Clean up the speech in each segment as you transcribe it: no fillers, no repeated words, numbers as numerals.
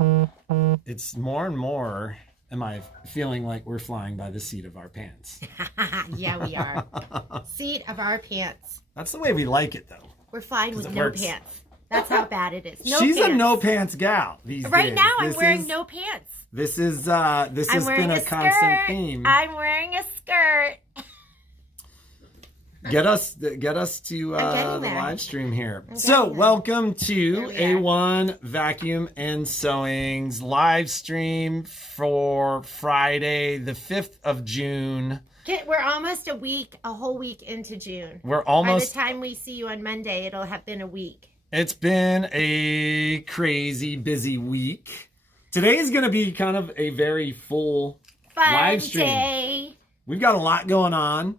It's more and more am I feeling like we're flying by the seat of our pants. Yeah, we are. Seat of our pants. That's the way we like it, though. We're flying with it no works. pants. That's how bad it is. No She's pants. a no pants gal these days. Right now, I'm This wearing is- no pants. This has been a constant theme. I'm wearing a skirt. Get us to the there. live stream here. I'm So getting there. welcome to There we are. A1 Vacuum and Sewing's live stream for Friday, the 5th of June. We're almost a whole week into June. We're By almost, the time we see you on Monday, it'll have been a week. it's been a crazy busy week. Today is going to be kind of a very full Fun live stream. day. We've got a lot going on.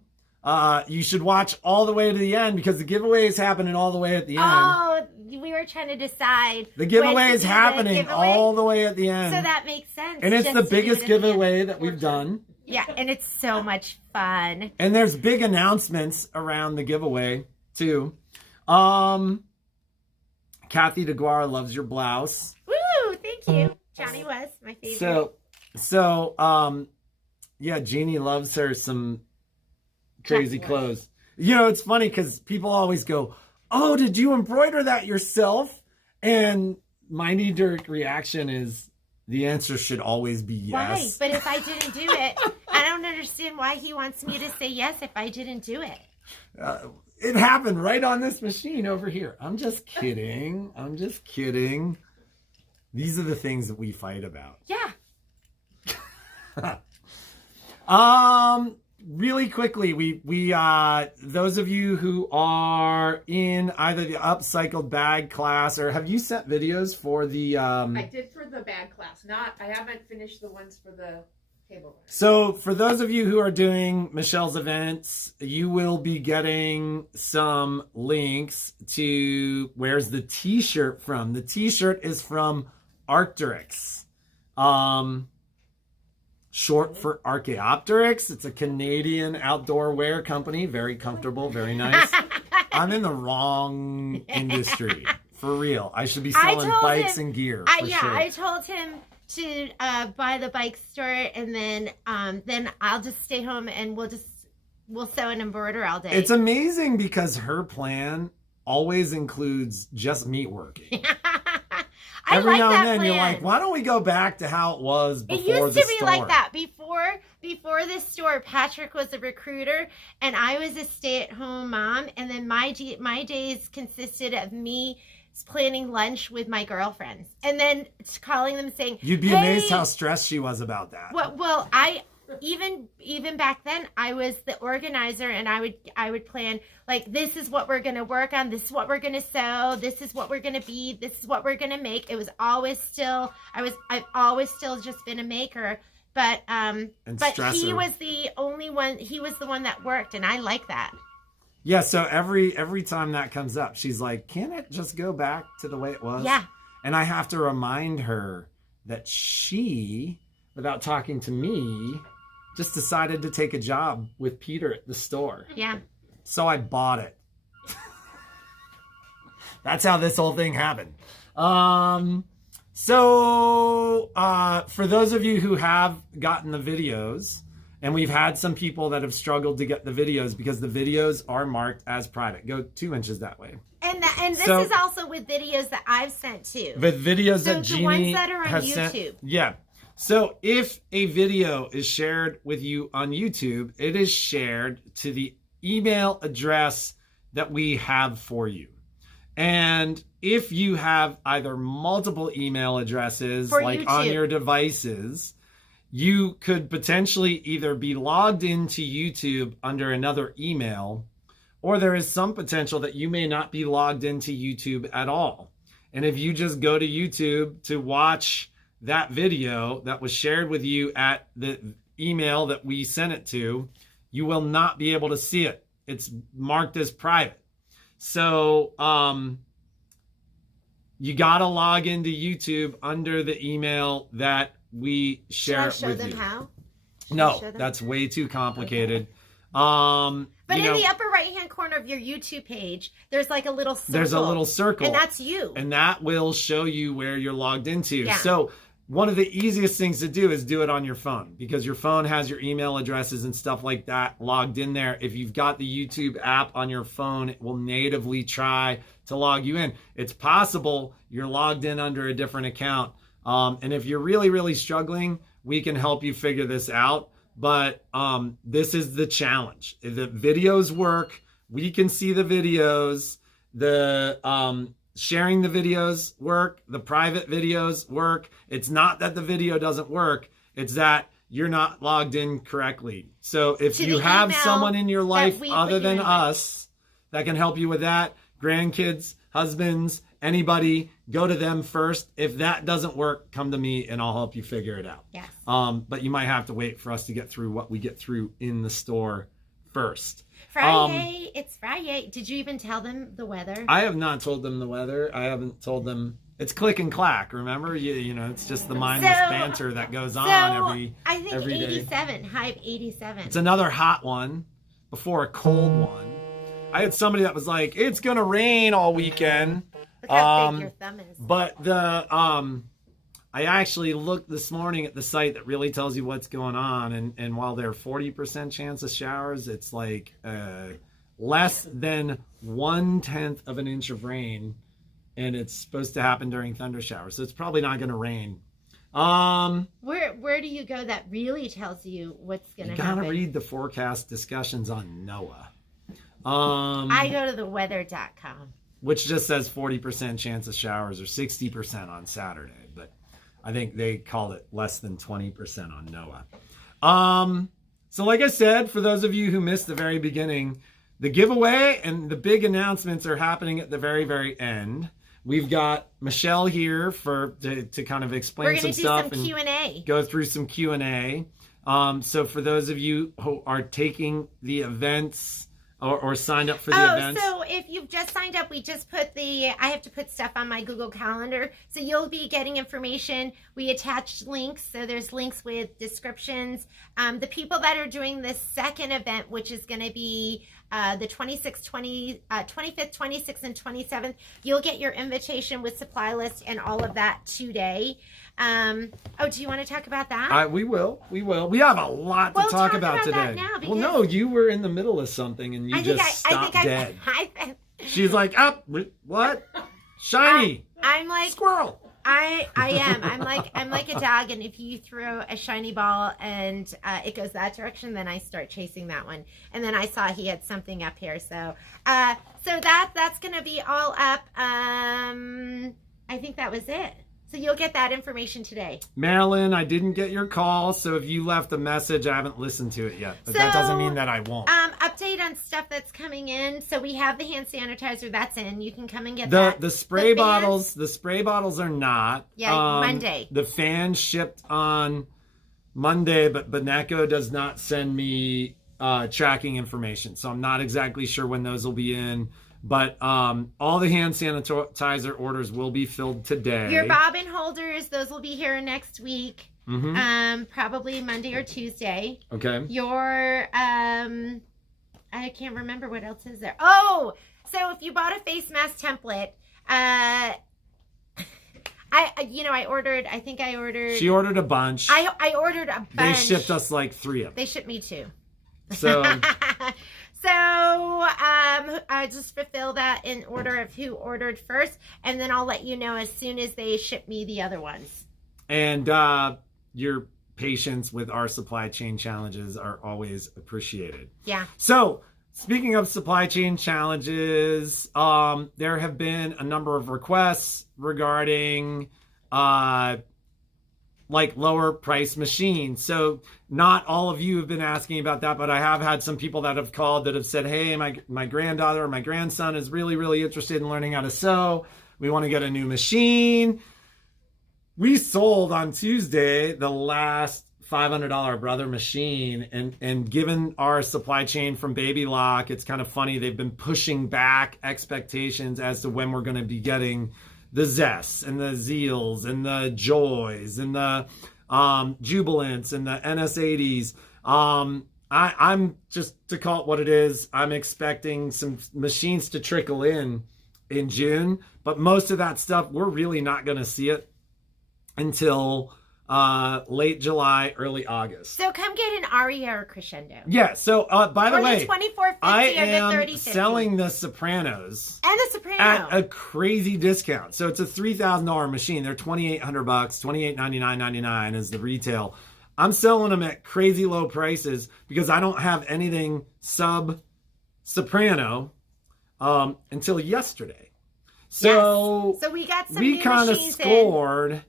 You should watch all the way to the end because the giveaway is happening all the way at the end. Oh, we were trying to decide. The giveaway when to is do the happening giveaway. all the way at the end. So that makes sense. and it's just the to do biggest it at the end. giveaway that we've done. Yeah, and it's so much fun. And there's big announcements around the giveaway too. Kathy DeGuara loves your blouse. Woo! Thank you. Johnny was my favorite. Yeah, Jeannie loves her some crazy Jack clothes. You know, it's funny because people always go, "Oh, did you embroider that yourself?" And my knee-jerk reaction is the answer should always be yes. Why? But if I didn't do it, I don't understand why he wants me to say yes if I didn't do it. It happened right on this machine over here. I'm just kidding. I'm just kidding. These are the things that we fight about. Yeah. Really quickly, we those of you who are in either the upcycled bag class or have you sent videos for the I did for the bag class. I haven't finished the ones for the tableware. So for those of you who are doing Michelle's events, you will be getting some links to where's the t-shirt from. The t-shirt is from Arc'teryx. Short for Archaeopteryx. It's a Canadian outdoor wear company. Very comfortable, very nice. I'm in the wrong industry. For real. I should be selling bikes and gear. For sure. I told him to buy the bike store, and then I'll just stay home and we'll sew and embroider all day. It's amazing because her plan always includes just me working. Every now and then you're like, why don't we go back to how it was before the store? It used to be like that. Before this store, Patrick was a recruiter and I was a stay-at-home mom, and then my days consisted of me planning lunch with my girlfriends and then calling them saying, you'd be amazed how stressed she was about that. Well, I even back then I was the organizer, and I would plan, like, this is what we're gonna work on, this is what we're gonna sew, this is what we're gonna be, this is what we're gonna make. It was always still I've always still just been a maker, but he was the only one. He was the one that worked, and I like that. Yeah, so every time that comes up, she's like, "Can it just go back to the way it was?" Yeah. And I have to remind her that she, without talking to me, just decided to take a job with Peter at the store. Yeah. So I bought it. That's how this whole thing happened. So for those of you who have gotten the videos, and we've had some people that have struggled to get the videos because the videos are marked as private. Go 2 inches that way. And this So- is also with videos that I've sent too. The videos So that the Jeannie ones that are on has sent. YouTube. Yeah. So if a video is shared with you on YouTube, it is shared to the email address that we have for you. And if you have either multiple email addresses, For like on YouTube. your devices, you could potentially either be logged into YouTube under another email, or there is some potential that you may not be logged into YouTube at all. And if you just go to YouTube to watch that video that was shared with you at the email that we sent it to, you will not be able to see it. It's marked as private. So you got to log into YouTube under the email that we share Should I show with them you. how? Should I No, show them? that's way too complicated. But But you in know, the upper right-hand corner of your YouTube page, there's like a little circle. there's a little circle. And that's you. And that will show you where you're logged into. Yeah. So one of the easiest things to do is do it on your phone, because your phone has your email addresses and stuff like that logged in there. If you've got the YouTube app on your phone, it will natively try to log you in. It's possible you're logged in under a different account. And if you're really, really struggling, we can help you figure this out. But this is the challenge. The videos work. We can see the videos. The sharing the videos work. The private videos work. It's not that the video doesn't work. It's that you're not logged in correctly. So if To you the have email someone in your life we put other you than in with. us that can help you with that, grandkids, husbands, anybody, go to them first. If that doesn't work, come to me and I'll help you figure it out. Yes. But you might have to wait for us to get through what we get through in the store first. Friday. It's Friday. Did you even tell them the weather? I have not told them the weather. I haven't told them. It's click and clack. Remember, you know, it's just the mindless banter that goes on every I think every day. 87. High of 87. It's another hot one before a cold one. I had somebody that was like, "It's gonna rain all weekend." Look how big your thumb is. But I actually looked this morning at the site that really tells you what's going on, and while there are 40% chance of showers, it's like less than 1/10 of an inch of rain, and it's supposed to happen during thunder showers, so it's probably not going to rain. Where do you go that really tells you what's going You to happen? gotta read the forecast discussions on NOAA. I go to the weather.com. Which just says 40% chance of showers or 60% on Saturday, but I think they called it less than 20% on NOAA. So like I said, for those of you who missed the very beginning, the giveaway and the big announcements are happening at the very, very end. We've got Michelle here to kind of explain We're some going to do stuff some Q&A. go through some Q&A. So for those of you who are taking the events or signed up for the events. So if you've just signed up, we just put I have to put stuff on my Google Calendar. So you'll be getting information. We attached links. So there's links with descriptions. The people that are doing this second event, which is going to be the 25th, 26th, and 27th, you'll get your invitation with supply list and all of that today. Do you want to talk about that? We will. We have a lot to talk about today. That now Well, no, you were in the middle of something and you just stopped dead. She's like, up, what? Shiny. I'm like squirrel. I am. I'm like a dog, and if you throw a shiny ball and it goes that direction, then I start chasing that one. And then I saw he had something up here, so that's gonna be all up. I think that was it. So you'll get that information today. Marilyn, I didn't get your call, so if you left a message, I haven't listened to it yet. But that doesn't mean that I won't. Update on stuff that's coming in. So we have the hand sanitizer that's in. You can come and get the spray bottles. The spray bottles are not. Yeah, Monday. The fans shipped on Monday, but Beneco does not send me tracking information, so I'm not exactly sure when those will be in. But all the hand sanitizer orders will be filled today. Your bobbin holders, those will be here next week. Mm-hmm. Probably Monday or Tuesday. Okay. Your I can't remember what else is there. Oh, so if you bought a face mask template, I ordered. I think I ordered. She ordered a bunch. I ordered a bunch. They shipped us like 3 of them. They shipped me 2. So. So I just fulfill that in order of who ordered first, and then I'll let you know as soon as they ship me the other ones. And your patience with our supply chain challenges are always appreciated. Yeah. So speaking of supply chain challenges, there have been a number of requests regarding like lower price machines. So not all of you have been asking about that, but I have had some people that have called that have said, hey, my granddaughter or my grandson is really, really interested in learning how to sew. We want to get a new machine. We sold on Tuesday the last $500 Brother machine, and given our supply chain from Baby Lock, it's kind of funny. They've been pushing back expectations as to when we're going to be getting the Zests and the Zeals and the Joys and the Jubilants and the NS80s. I'm just to call it what it is. I'm expecting some machines to trickle in June, but most of that stuff we're really not going to see it until late July, early August. So come get an Aria or Crescendo. Yeah. So by the Or way, the 2450 I or the am 3050. selling the Sopranos And the Soprano. at a crazy discount. So it's a $3,000 machine. They're $2,800, $2,899.99 is the retail. I'm selling them at crazy low prices because I don't have anything sub Soprano until yesterday. So, So we got some we new kind of machines in. scored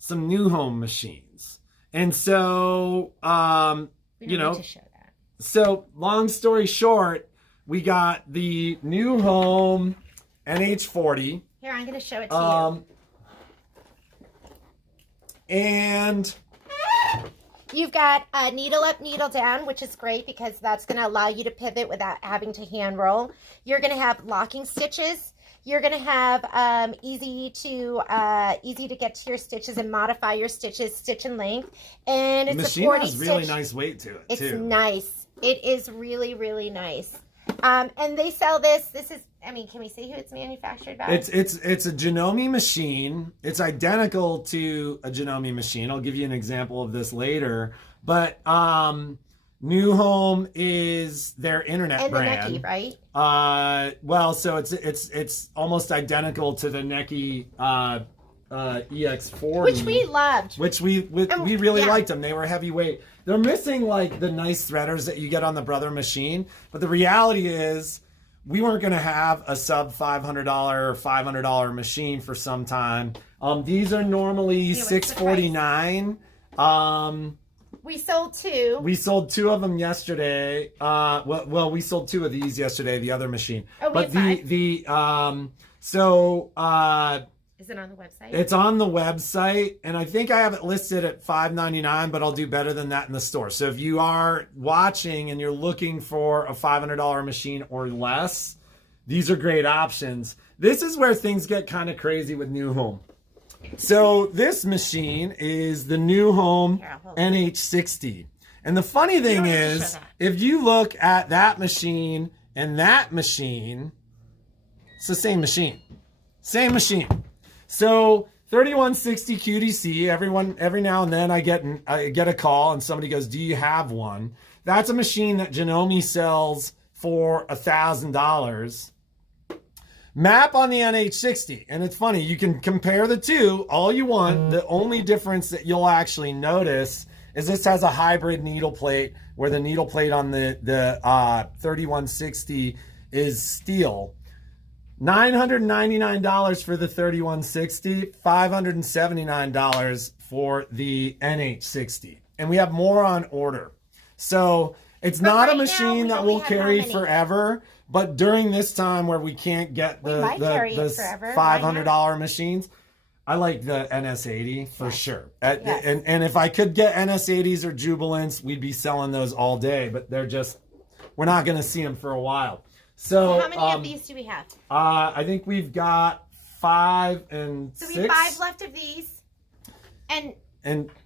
some new home machines. And so, We don't you know, need to show that. so long story short, we got the new home NH40. Here, I'm going to show it to And you. You've got needle up, needle down, which is great because that's going to allow you to pivot without having to hand roll. You're going to have locking stitches. You're going to have easy to get to your stitches and modify your stitches, stitch and length. And the it's machine a 40 has really stitch. nice weight to it, It's too. nice. It is really, really nice. And they sell this. This is, I mean, can we see who it's manufactured by? It's a Janome machine. It's identical to a Janome machine. I'll give you an example of this later. But New Home is their internet and the brand. Necky, right? Well, so it's almost identical to the Necky EX40, Which we loved. which we really yeah. liked them. They were heavyweight. They're missing like the nice threaders that you get on the Brother machine, but the reality is we weren't going to have a sub $500 or $500 machine for some time. These are normally what's the $649. We sold two. We sold two of them yesterday. Well, we sold two of these yesterday. The other machine, Oh, we but have five. Is it on the website? it's on the website, and I think I have it listed at $5.99, but I'll do better than that in the store. So if you are watching and you're looking for a $500 machine or less, these are great options. This is where things get kind of crazy with New Home. So this machine is the New Home Here, I'll hold it. NH60. And the funny thing don't have to is, show that. if you look at that machine and that machine, it's the same machine. Same machine. So 3160 QDC, every now and then I get a call and somebody goes, "Do you have one?" That's a machine that Janome sells for $1,000. Map on the NH60, and it's funny, you can compare the two all you want. The only difference that you'll actually notice is this has a hybrid needle plate, where the needle plate on the 3160 is steel. $999 for the 3160, $579 for the NH60, and we have more on order. So it's But not a right now, machine we that only will have carry how many? forever. But during this time where we can't get We might carry it forever. Why not? $500 machines, I like the NS80 for sure. Yes. And if I could get NS80s or Jubilants, we'd be selling those all day. But we're not going to see them for a while. So How many of these do we have? I think we've got 5 and So 6. we have 5 left of these. And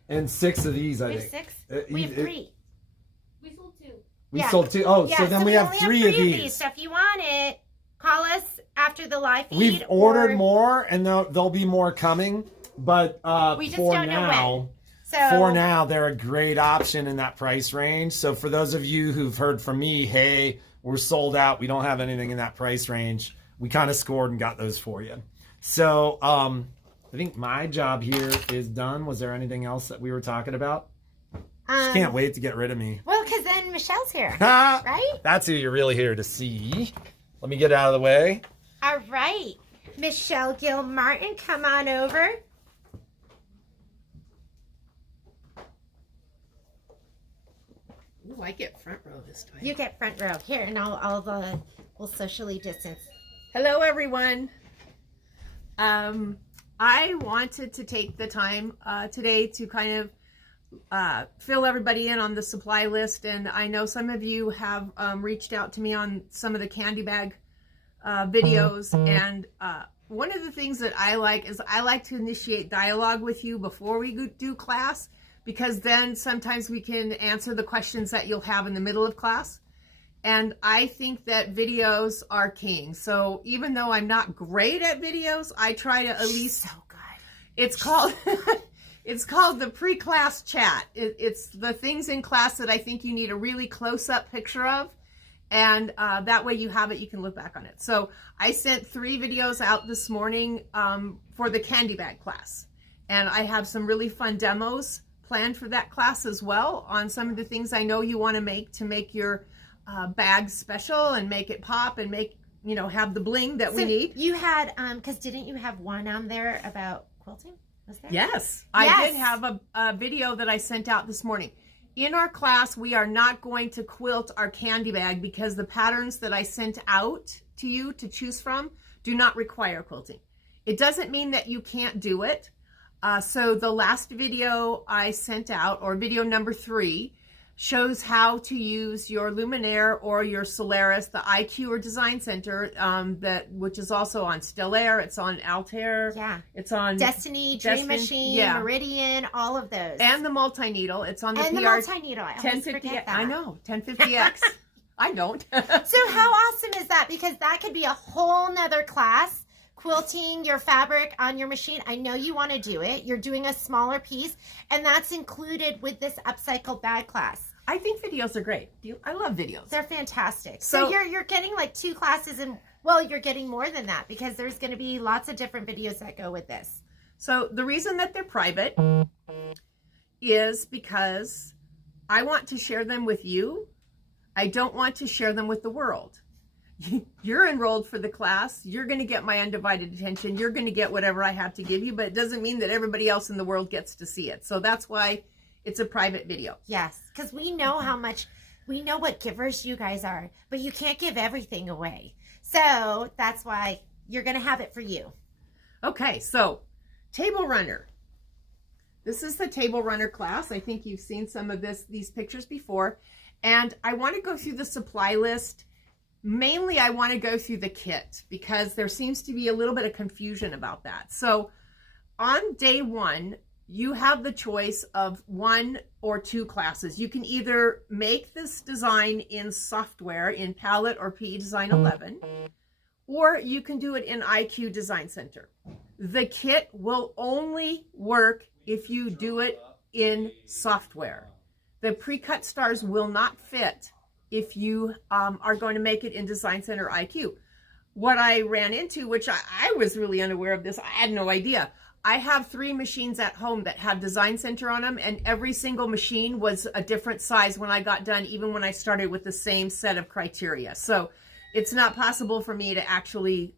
and 6 of these, I we have think. 6? We have 3. We sold two. We Yeah. sold 2. Oh, Yeah, so then we have only 3 of these. So if you want it, call us after the live feed. We've ordered or- more, and there'll be more coming. But We just for don't know now, when. So for now, they're a great option in that price range. So for those of you who've heard from me, hey, we're sold out, we don't have anything in that price range, we kind of scored and got those for you. So I think my job here is done. Was there anything else that we were talking about? Can't wait to get rid of me. Well, because then Michelle's here, Right? right? That's who you're really here to see. Let me get out of the way. All right. Michelle Gilmartin, come on over. Ooh, I get front row this time. You get front row here, and we'll socially distance. Hello, everyone. I wanted to take the time today to kind of fill everybody in on the supply list, and I know some of you have reached out to me on some of the candy bag videos, and one of the things that I like is I like to initiate dialogue with you before we do class, because then sometimes we can answer the questions that you'll have in the middle of class. And I think that videos are king. So even though I'm not great at videos, I try to at least... So good. It's called... It's called the pre-class chat. It's the things in class that I think you need a really close-up picture of. And that way you have it, you can look back on it. So I sent 3 videos out this morning for the candy bag class. And I have some really fun demos planned for that class as well on some of the things I know you want to make your bag special and make it pop and make, you know, have the bling that we need. You had, because didn't you have one on there about quilting? Was there? Yes, I did have a video that I sent out this morning. In our class, we are not going to quilt our candy bag because the patterns that I sent out to you to choose from do not require quilting. It doesn't mean that you can't do it. So the last video I sent out, or video number 3, shows how to use your Luminaire or your Solaris, the IQ or Design Center, which is also on Stellaire, it's on Altair, it's on Destiny, Dream Machine, Meridian, all of those. And the multi-needle, it's on the and PR. the multi-needle, I always forget that. I know, 1050X. I don't. So how awesome is that? Because that could be a whole nother class. Quilting your fabric on your machine. I know you want to do it. You're doing a smaller piece, and that's included with this upcycle bag class. I think videos are great. I love videos. They're fantastic. So you're getting like 2 classes, and well, you're getting more than that because there's going to be lots of different videos that go with this. So the reason that they're private is because I want to share them with you. I don't want to share them with the world. You're enrolled for the class. You're going to get my undivided attention. You're going to get whatever I have to give you, but it doesn't mean that everybody else in the world gets to see it. So that's why it's a private video. Yes, because we know we know what givers you guys are, but you can't give everything away. So that's why you're going to have it for you. Okay, so Table Runner. This is the Table Runner class. I think you've seen some of these pictures before. And I want to go through the supply list. Mainly, I want to go through the kit because there seems to be a little bit of confusion about that. So on day 1, you have the choice of 1 or 2 classes. You can either make this design in software in Palette or PE Design 11, or you can do it in IQ Design Center. The kit will only work if you do it in software. The pre-cut stars will not fit if you are going to make it in Design Center IQ. What I ran into, which I was really unaware of this, I had no idea. I have 3 machines at home that have Design Center on them, and every single machine was a different size when I got done, even when I started with the same set of criteria. So it's not possible for me to actually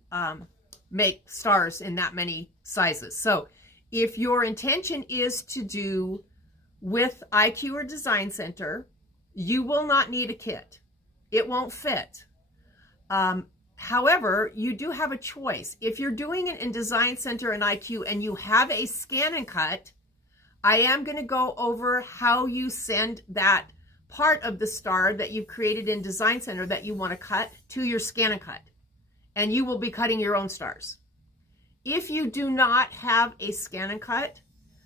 make stars in that many sizes. So if your intention is to do with IQ or Design Center, you will not need a kit. It won't fit. However, you do have a choice. If you're doing it in Design Center and IQ and you have a scan and cut, I am going to go over how you send that part of the star that you've created in Design Center that you want to cut to your scan and cut. And you will be cutting your own stars. If you do not have a scan and cut,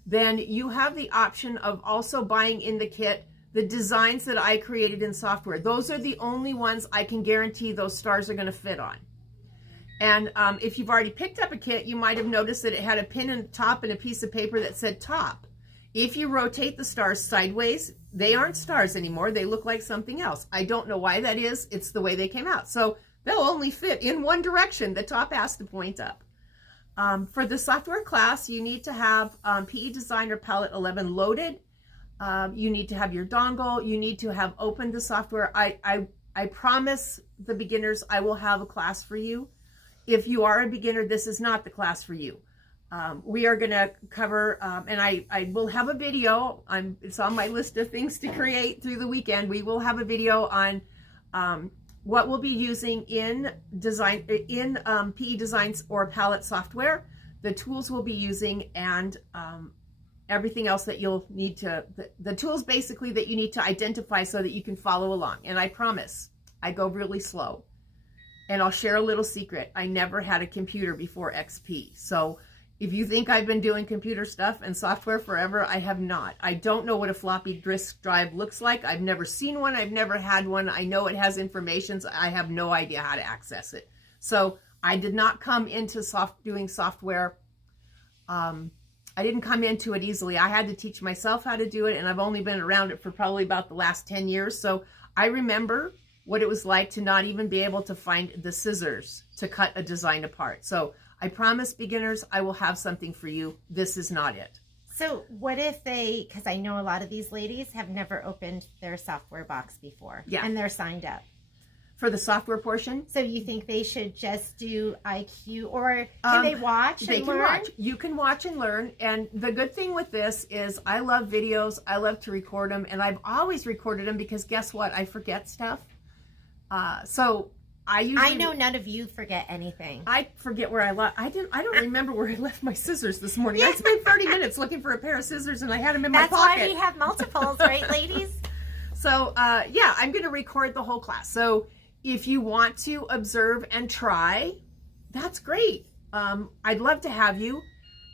then you have the option of also buying in the kit the designs that I created in software. Those are the only ones I can guarantee those stars are going to fit on. And if you've already picked up a kit, you might have noticed that it had a pin in the top and a piece of paper that said top. If you rotate the stars sideways, they aren't stars anymore. They look like something else. I don't know why that is. It's the way they came out. So they'll only fit in one direction. The top has to point up. For the software class, you need to have PE Designer Palette 11 loaded. You need to have your dongle. You need to have opened the software. I promise the beginners I will have a class for you. If you are a beginner, this is not the class for you. We are going to cover, and I will have a video. It's on my list of things to create through the weekend. We will have a video on what we'll be using in PE Designs or Palette software, the tools we'll be using, and everything else that you'll need to, the tools basically that you need to identify so that you can follow along. And I promise, I go really slow. And I'll share a little secret. I never had a computer before XP. So If you think I've been doing computer stuff and software forever, I have not. I don't know what a floppy disk drive looks like. I've never seen one. I've never had one. I know it has information. So I have no idea how to access it. So I did not come into doing software. I didn't come into it easily. I had to teach myself how to do it, and I've only been around it for probably about the last 10 years. So I remember what it was like to not even be able to find the scissors to cut a design apart. So I promise beginners, I will have something for you. This is not it. So what if they, because I know a lot of these ladies have never opened their software box before, Yeah. and they're signed up. For the software portion, So you think they should just do IQ, or can they watch they and can learn? watch. You can watch and learn. And the good thing with this is I love videos. I love to record them. And I've always recorded them because guess what? I forget stuff. So I usually... I know none of you forget anything. I forget where I left. I don't remember where I left my scissors this morning. I spent 30 minutes looking for a pair of scissors and I had them in my That's pocket. why we have multiples, right, ladies? So, yeah, I'm going to record the whole class. So if you want to observe and try, that's great. I'd love to have you.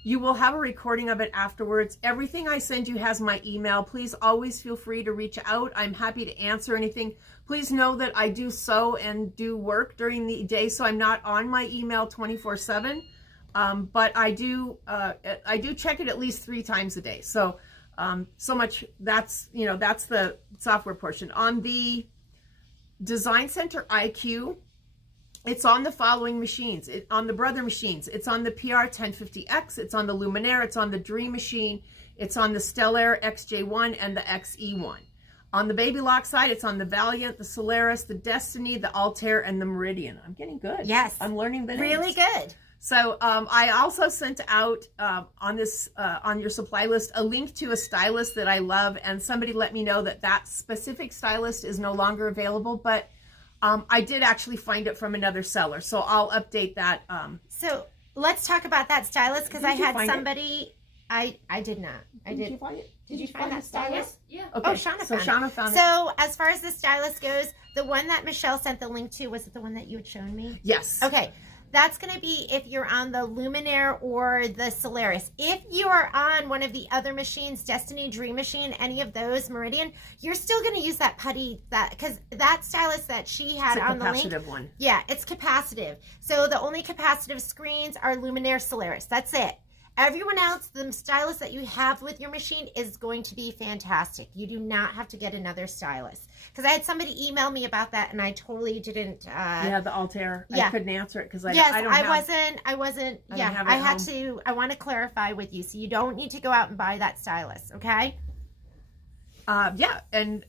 You will have a recording of it afterwards. Everything I send you has my email. Please always feel free to reach out. I'm happy to answer anything. Please know that I do sew and do work during the day, so I'm not on my email 24/7. But I do check it at least 3 times a day. So so much, that's the software portion. On the Design Center IQ, it's on the following machines. On the Brother machines. It's on the PR1050X. It's on the Luminaire. It's on the Dream machine. It's on the Stellaire XJ1 and the XE1. On the Baby Lock side, it's on the Valiant, the Solaris, the Destiny, the Altair, and the Meridian. I'm getting good. Yes. I'm learning the names. Really good. So I also sent out on your supply list a link to a stylist that I love, and somebody let me know that that specific stylist is no longer available, but I did actually find it from another seller, so I'll update that. So let's talk about that stylist, because I Did you had find it? somebody. I did not. I Did did. you find it? Did you find that the stylist? Yeah. Okay. Oh, Shauna so found Shauna found it. So as far as the stylist goes, the one that Michelle sent the link to, was it the one that you had shown me? Yes. Okay. That's going to be if you're on the Luminaire or the Solaris. If you are on one of the other machines, Destiny, Dream Machine, any of those, Meridian, you're still going to use that putty, because that stylist that she had It's a on the link. capacitive one. Yeah, it's capacitive. So the only capacitive screens are Luminaire, Solaris. That's it. Everyone else, the stylus that you have with your machine is going to be fantastic. You do not have to get another stylus. Because I had somebody email me about that, and I totally didn't. Yeah, the Altair. yeah. I couldn't answer it because I Yes, don't I have. wasn't. I don't Yeah, have it I at had home. to. I want to clarify with you, so you don't need to go out and buy that stylus. Okay. Yeah, and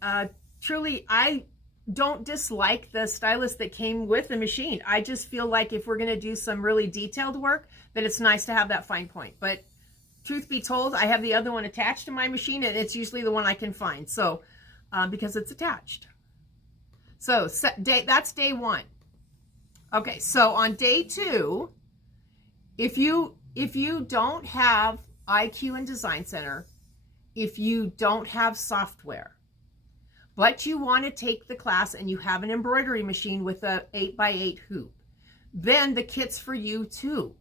truly, I don't dislike the stylus that came with the machine. I just feel like if we're going to do some really detailed work, that it's nice to have that fine point. But truth be told, I have the other one attached to my machine, and it's usually the one I can find. So, because it's attached. So that's day 1. Okay, so on day 2, if you don't have IQ and Design Center, if you don't have software, but you want to take the class and you have an embroidery machine with a 8x8 hoop, then the kit's for you too.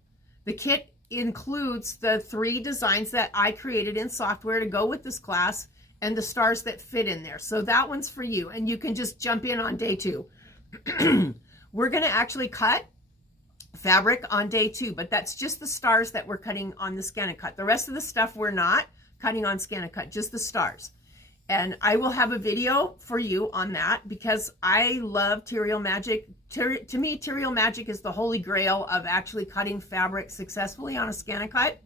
The kit includes the 3 designs that I created in software to go with this class and the stars that fit in there. So that one's for you, and you can just jump in on day 2. We're going to actually cut fabric on day 2, but that's just the stars that we're cutting on the ScanNCut. The rest of the stuff we're not cutting on ScanNCut, just the stars. And I will have a video for you on that because I love Terial Magic. To me, Terial Magic is the holy grail of actually cutting fabric successfully on a ScanNCut.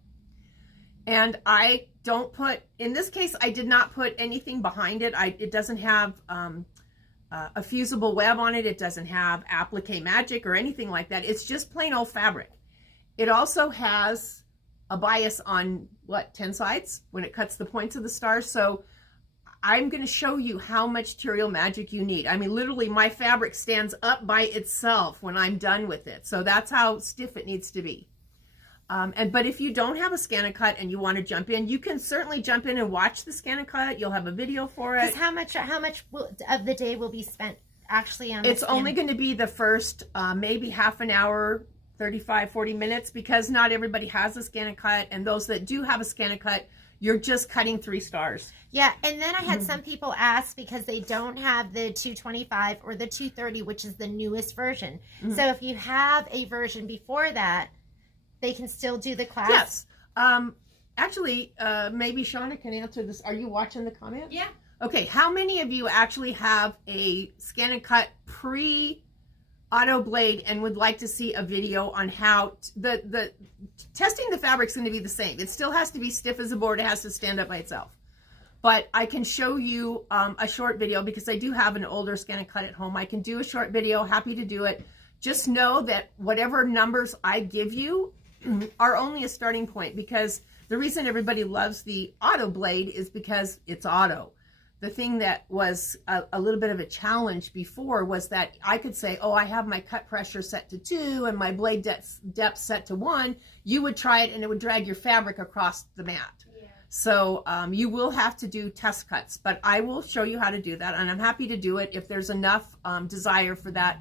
And I don't put, in this case, I did not put anything behind it. It doesn't have a fusible web on it. It doesn't have applique magic or anything like that. It's just plain old fabric. It also has a bias on, 10 sides when it cuts the points of the stars. So I'm going to show you how much Terial Magic you need. I mean, literally, my fabric stands up by itself when I'm done with it. So that's how stiff it needs to be. But if you don't have a ScanNCut and you want to jump in, you can certainly jump in and watch the ScanNCut. You'll have a video for it. Because how much of the day will be spent actually on? It's only going to be the first maybe half an hour, 35-40 minutes, because not everybody has a ScanNCut, and those that do have a ScanNCut, you're just cutting 3 stars. Yeah, and then I had some people ask because they don't have the 225 or the 230, which is the newest version. So if you have a version before that, they can still do the class? Yes. Actually, maybe Shauna can answer this. Are you watching the comments? Yeah. Okay, how many of you actually have a ScanNCut pre-auto blade and would like to see a video on how the testing the fabric's going to be the same. It still has to be stiff as a board. It has to stand up by itself. But I can show you a short video because I do have an older ScanNCut at home. I can do a short video, happy to do it. Just know that whatever numbers I give you are only a starting point, because the reason everybody loves the auto blade is because it's auto. The thing that was a little bit of a challenge before was that I could say, oh, I have my cut pressure set to 2 and my blade depth set to 1. You would try it and it would drag your fabric across the mat. Yeah. So you will have to do test cuts, but I will show you how to do that, and I'm happy to do it if there's enough desire for that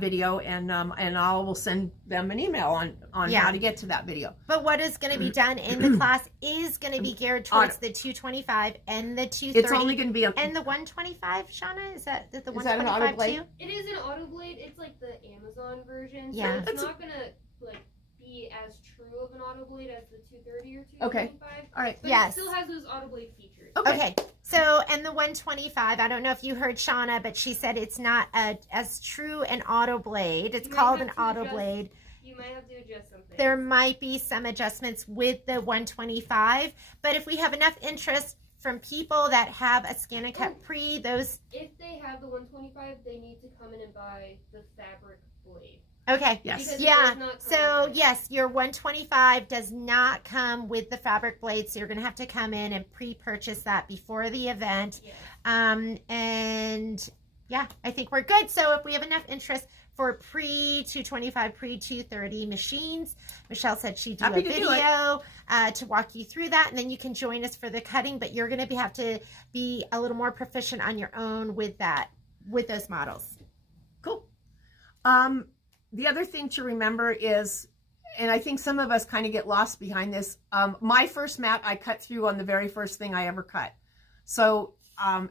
video, and I will send them an email on how to get to that video. But what is going to be done in the class is going to be geared towards the 225 and the 230. It's only going to be and the 125, Shauna? Is that the Is that 125 an auto blade? too? It is an auto blade. It's like the Amazon version. So Yeah. it's not gonna like be as true of an auto blade as the 230 or 225. Okay. All right. But Yes. it still has those auto blade features. Okay. So, and the 125, I don't know if you heard Shauna, but she said it's not as true an auto blade. It's You might called have an to auto adjust- blade. You might have to adjust something. There might be some adjustments with the 125, but if we have enough interest from people that have a ScanNCut pre, those, If they have the 125, they need to come in and buy the fabric blade. okay. Yes. Because it Yeah, does not come so with it. yes, your 125 does not come with the fabric blade, so you're going to have to come in and pre-purchase that before the event. Yeah. And yeah, I think we're good. So if we have enough interest for pre-225, pre-230 machines, Michelle said she'd do Happy a to do video to walk you through that, and then you can join us for the cutting, but you're going to have to be a little more proficient on your own with that, with those models. Cool. The other thing to remember is, and I think some of us kind of get lost behind this, my first mat I cut through on the very first thing I ever cut. So,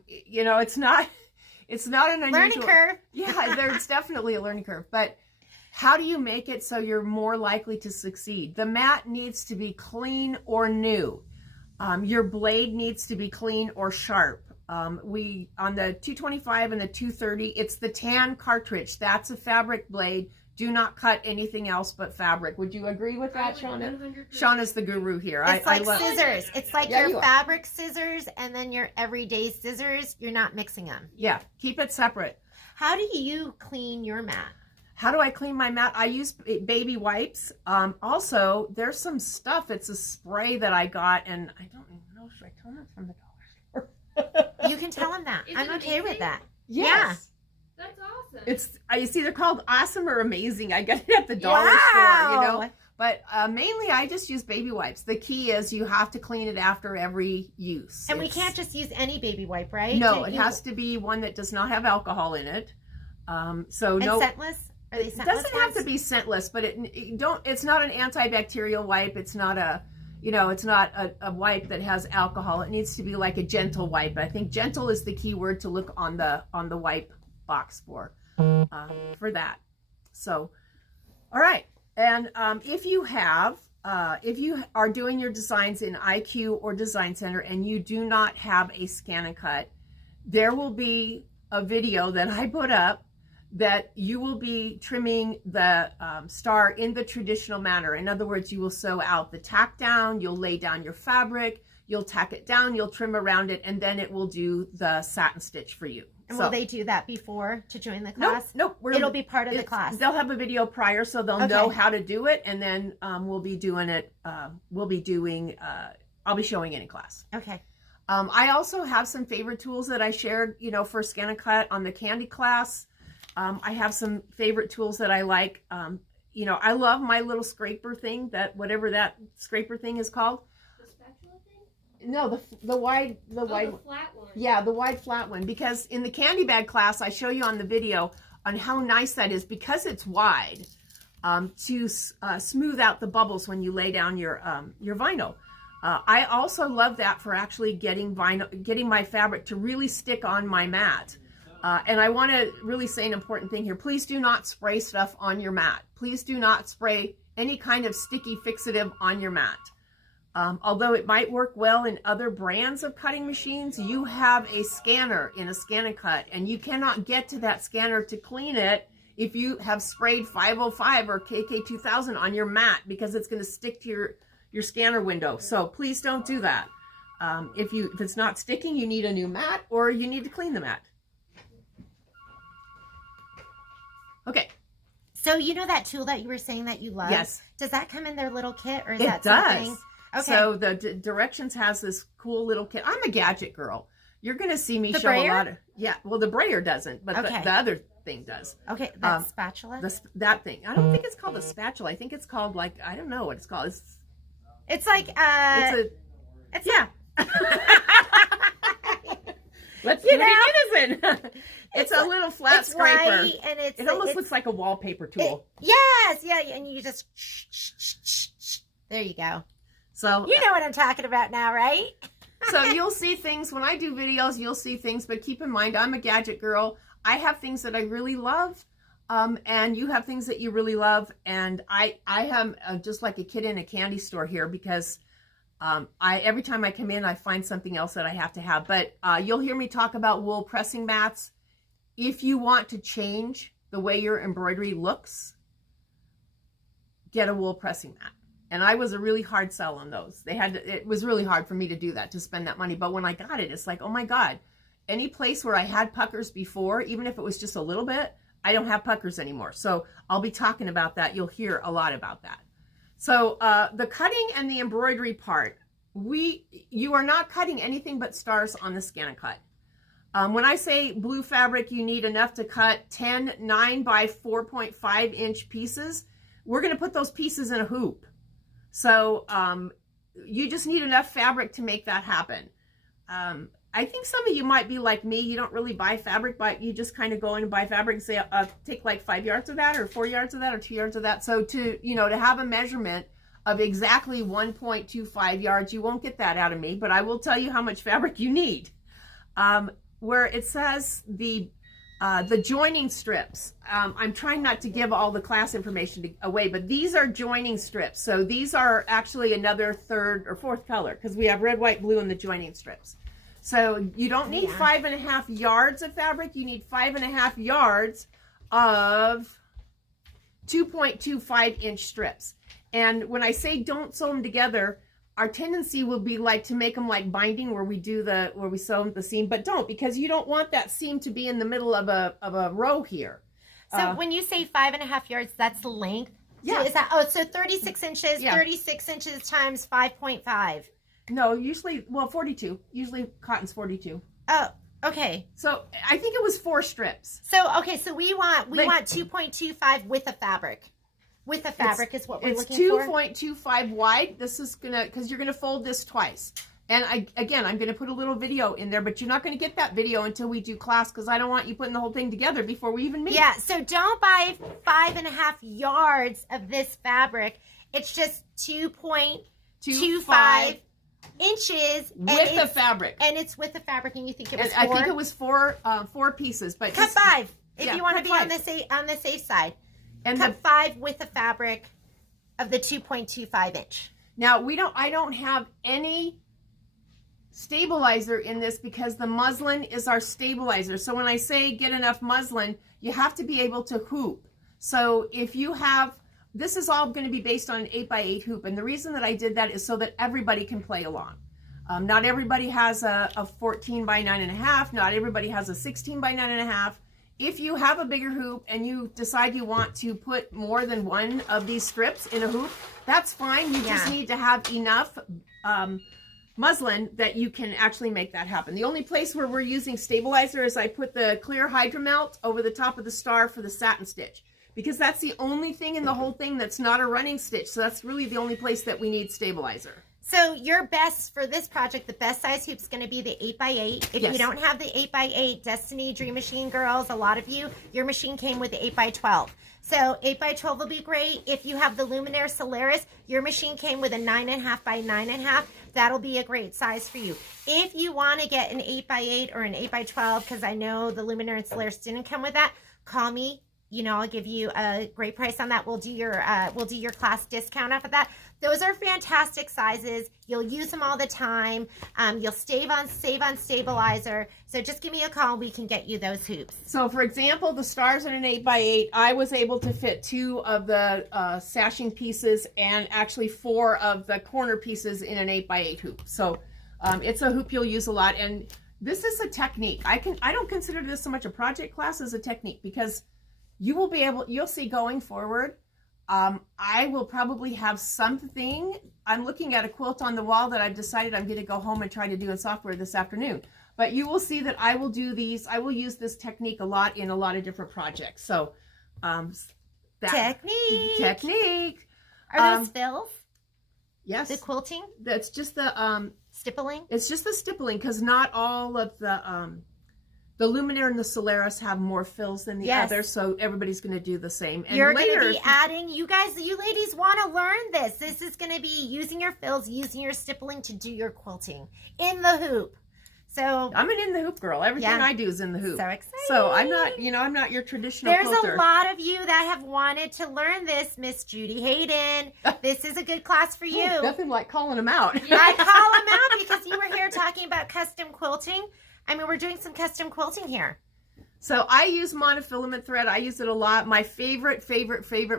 it's not an unusual... Learning curve. Yeah, there's definitely a learning curve. But how do you make it so you're more likely to succeed? The mat needs to be clean or new. Your blade needs to be clean or sharp. On the 225 and the 230, it's the tan cartridge. That's a fabric blade. Do not cut anything else but fabric. Would you agree with that, I would Shauna? 100% Shauna's the guru here. It's I like love scissors. It's like Yeah, you your are. fabric scissors and then your everyday scissors. You're not mixing them. Yeah, keep it separate. How do you clean your mat? How do I clean my mat? I use baby wipes. Also, there's some stuff. It's a spray that I got, and I don't even know. Should I tell them it's from the dollar store? You can tell them that. Is I'm it okay with amazing? that. Yes. That's awesome. It's, you see, they're called awesome or amazing. I got it at the dollar store, But mainly I just use baby wipes. The key is you have to clean it after every use. And we can't just use any baby wipe, right? No, it has to be one that does not have alcohol in it. So and no, scentless? Are they it scentless doesn't have ones? to be scentless, but it's not an antibacterial wipe. It's not it's not a wipe that has alcohol. It needs to be like a gentle wipe. I think gentle is the key word to look on the wipe box for that. So, all right. And if you are doing your designs in IQ or Design Center and you do not have a ScanNCut, there will be a video that I put up that you will be trimming the star in the traditional manner. In other words, you will sew out the tack down, you'll lay down your fabric, you'll tack it down, you'll trim around it, and then it will do the satin stitch for you. And will they do that before to join the Nope, class? nope. It'll be part of the class. They'll have a video prior, so they'll know how to do it, and then we'll be doing it. I'll be showing it in class. Okay. I also have some favorite tools that I shared, for ScanNCut on the Candy class. I have some favorite tools that I like. I love my little scraper thing, whatever that scraper thing is called. The spatula thing? No, the wide, The flat one. yeah, the wide flat one. Because in the candy bag class, I show you on the video on how nice that is because it's wide. to smooth out the bubbles when you lay down your vinyl. I also love that for actually getting my fabric to really stick on my mat. And I want to really say an important thing here. Please do not spray stuff on your mat. Please do not spray any kind of sticky fixative on your mat. Although it might work well in other brands of cutting machines, you have a scanner in a ScanNCut, and you cannot get to that scanner to clean it if you have sprayed 505 or KK2000 on your mat, because it's going to stick to your scanner window. So please don't do that. If it's not sticking, you need a new mat, or you need to clean the mat. Okay. So you know that tool that you were saying that you love? Yes. Does that come in their little kit, or is It that does. something? Okay. So the Directions has this cool little kit. I'm a gadget girl. You're going to see me The show brayer? a lot of... Yeah, well, the brayer doesn't, but Okay. the other thing does. Okay, that spatula? That thing. I don't think it's called a spatula. I think it's called, like, I don't know what it's called. It's like, It's yeah. Let's You do know, it innocent. It's a little flat it's scraper. white, and It almost looks like a wallpaper tool. Yes, yeah, and you just... There you go. So You know what I'm talking about now, right? So you'll see things when I do videos, you'll see things, but keep in mind, I'm a gadget girl. I have things that I really love, and you have things that you really love. And I am just like a kid in a candy store here, because every time I come in, I find something else that I have to have. But you'll hear me talk about wool pressing mats. If you want to change the way your embroidery looks, get a wool pressing mat. And I was a really hard sell on those. It was really hard for me to do that, to spend that money. But when I got it, it's like, oh my God, any place where I had puckers before, even if it was just a little bit, I don't have puckers anymore. So I'll be talking about that. You'll hear a lot about that. So the cutting and the embroidery part, you are not cutting anything but stars on the ScanNCut. When I say blue fabric, you need enough to cut 10 9 by 4.5 inch pieces. We're going to put those pieces in a hoop. So you just need enough fabric to make that happen. I think some of you might be like me. You don't really buy fabric, but you just kind of go in and buy fabric and say, take like 5 yards of that, or 4 yards of that, or 2 yards of that. So to have a measurement of exactly 1.25 yards, you won't get that out of me, but I will tell you how much fabric you need. Where it says the joining strips, I'm trying not to give all the class information away, but these are joining strips. So these are actually another third or fourth color, because we have red, white, blue in the joining strips. So you don't need 5.5 yards of fabric. You need 5.5 yards of 2.25 inch strips. And when I say don't sew them together, our tendency will be like to make them like binding, where we sew the seam, but don't, because you don't want that seam to be in the middle of a row here. So when you say 5.5 yards, that's the length? Yeah. So is that, so 36 inches, Yeah. 36 inches times 5.5. No, usually, 42. Usually cotton's 42. Oh, okay. So I think it was 4 strips. So, okay, so we want 2.25 with a fabric. With a fabric is what we're looking for. It's 2.25 wide. This is because you're gonna fold this twice. And I'm gonna put a little video in there, but you're not gonna get that video until we do class, because I don't want you putting the whole thing together before we even meet. Yeah, so don't buy 5.5 yards of this fabric. It's just 2.25 inches with the fabric. And it's with the fabric, and you think it was and 4? I think it was 4 pieces, but Cut 5 if you want to cut be 5. on the safe side. And Cut 5 with the fabric of the 2.25 inch. Now I don't have any stabilizer in this, because the muslin is our stabilizer. So when I say get enough muslin, you have to be able to hoop. So if you have, this is all going to be based on an 8x8 hoop. And the reason that I did that is so that everybody can play along. Not everybody has a 14 by 9.5. Not everybody has a 16 by 9.5. If you have a bigger hoop and you decide you want to put more than one of these strips in a hoop, that's fine. You just need to have enough muslin that you can actually make that happen. The only place where we're using stabilizer is I put the clear Hydromelt over the top of the star for the satin stitch, because that's the only thing in the whole thing that's not a running stitch. So that's really the only place that we need stabilizer. So your best for this project, the best size hoop is going to be the 8x8. If Yes. you don't have the 8x8, Destiny Dream Machine girls, a lot of you, your machine came with the 8x12. So 8x12 will be great. If you have the Luminaire Solaris, your machine came with a 9.5 by 9.5. That'll be a great size for you. If you want to get an 8x8 or an 8x12, because I know the Luminaire and Solaris didn't come with that, call me. You know, I'll give you a great price on that. We'll do your class discount off of that. Those are fantastic sizes. You'll use them all the time. You'll save on stabilizer. So just give me a call. We can get you those hoops. So, for example, the stars in an 8x8, I was able to fit 2 of the sashing pieces and actually 4 of the corner pieces in an 8x8 hoop. So, it's a hoop you'll use a lot. And this is a technique. I don't consider this so much a project class as a technique, because you'll see going forward, I will probably have something. I'm looking at a quilt on the wall that I've decided I'm going to go home and try to do in software this afternoon. But you will see that I will use this technique a lot in a lot of different projects. So, technique. Are those fills? Yes. The quilting? That's just the Stippling? It's just the stippling, because not all of the Luminaire and the Solaris have more fills than the others, so everybody's going to do the same. And you're going later, to be adding, you ladies want to learn this. This is going to be using your fills, using your stippling to do your quilting in the hoop. So I'm an in the hoop girl. Everything I do is in the hoop. So exciting. So I'm not your traditional There's quilter. a lot of you that have wanted to learn this, Miss Judy Hayden. This is a good class for you. Nothing like calling them out. I call them out because you were here talking about custom quilting. I mean, we're doing some custom quilting here. So I use monofilament thread. I use it a lot. My favorite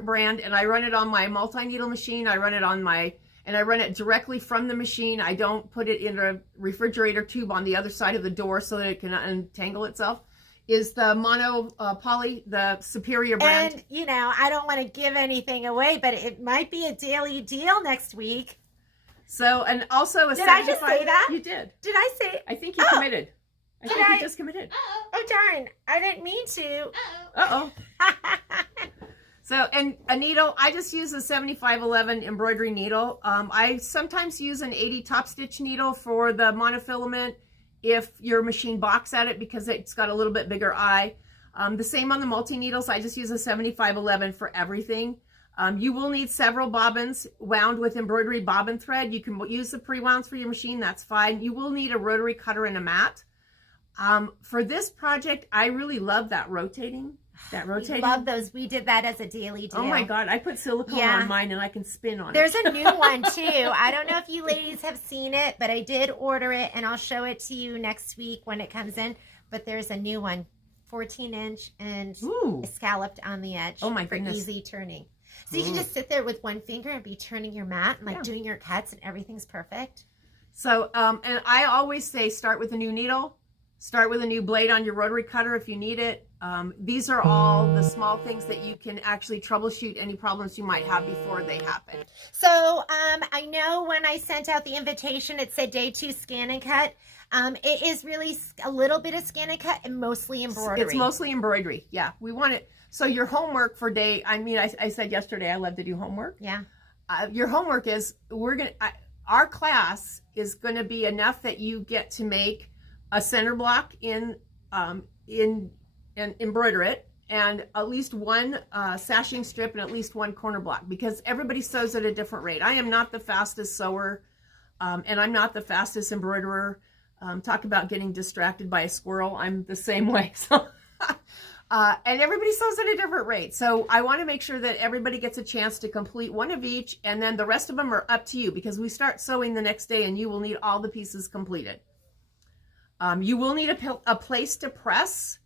brand, and I run it on my multi-needle machine. I run it directly from the machine. I don't put it in a refrigerator tube on the other side of the door so that it can untangle itself. Is the Mono Poly, the superior brand. And, I don't want to give anything away, but it might be a daily deal next week. So, and also a Did I just say that? You did. Did I say? I think you committed. I think you just committed. Oh, darn. I didn't mean to. Uh-oh. So, and a needle, I just use a 7511 embroidery needle. I sometimes use an 80 top stitch needle for the monofilament if your machine balks at it, because it's got a little bit bigger eye. The same on the multi-needles. I just use a 7511 for everything. You will need several bobbins wound with embroidery bobbin thread. You can use the pre-wounds for your machine. That's fine. You will need a rotary cutter and a mat. For this project, I really love that rotating. We love those. We did that as a daily deal. Oh my God, I put silicone on mine and I can spin on There's it. a new one too. I don't know if you ladies have seen it, but I did order it and I'll show it to you next week when it comes in. But there's a new one, 14-inch and scalloped on the edge. Oh my for goodness. easy turning. So you can just sit there with one finger and be turning your mat and doing your cuts and everything's perfect. So, and I always say start with a new needle, start with a new blade on your rotary cutter if you need it. These are all the small things that you can actually troubleshoot any problems you might have before they happen. So I know when I sent out the invitation, it said day 2 scan and cut. It is really a little bit of scan and cut and mostly embroidery. It's mostly embroidery. Yeah, we want it. So your homework for day, I said yesterday I love to do homework. Yeah. Your homework is our class is going to be enough that you get to make a center block and embroider it, and at least one sashing strip and at least one corner block, because everybody sews at a different rate. I am not the fastest sewer, and I'm not the fastest embroiderer. Talk about getting distracted by a squirrel. I'm the same way. So, and everybody sews at a different rate. So I want to make sure that everybody gets a chance to complete one of each, and then the rest of them are up to you, because we start sewing the next day and you will need all the pieces completed. You will need a place to press,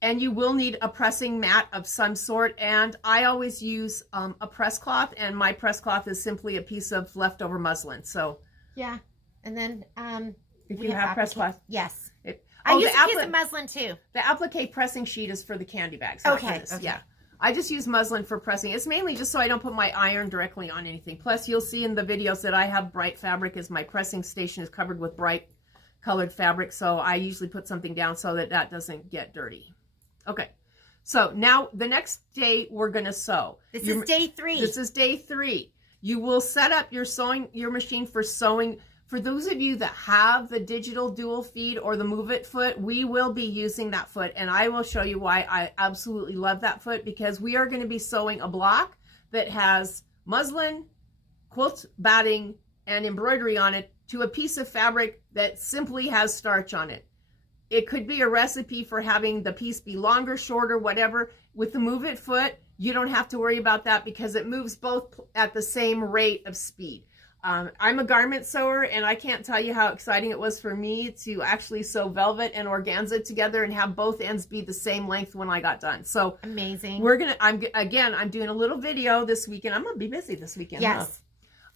and you will need a pressing mat of some sort. And I always use a press cloth, and my press cloth is simply a piece of leftover muslin. So yeah, and then if you have press cloth, yes, I use a piece of muslin too. The applique pressing sheet is for the candy bags. Okay. Yeah. I just use muslin for pressing. It's mainly just so I don't put my iron directly on anything. Plus, you'll see in the videos that I have bright fabric, as my pressing station is covered with bright colored fabric. So I usually put something down so that doesn't get dirty. Okay. So now the next day we're going to sew. This is day 3. This is day 3. You will set up your machine for sewing. For those of you that have the digital dual feed or the Move It foot, we will be using that foot, and I will show you why I absolutely love that foot, because we are going to be sewing a block that has muslin, quilt batting, and embroidery on it to a piece of fabric that simply has starch on it. It could be a recipe for having the piece be longer, shorter, whatever. With the Move It foot, you don't have to worry about that because it moves both at the same rate of speed. I'm a garment sewer, and I can't tell you how exciting it was for me to actually sew velvet and organza together and have both ends be the same length when I got done. So amazing. I'm doing a little video this weekend. I'm gonna be busy this weekend. Yes.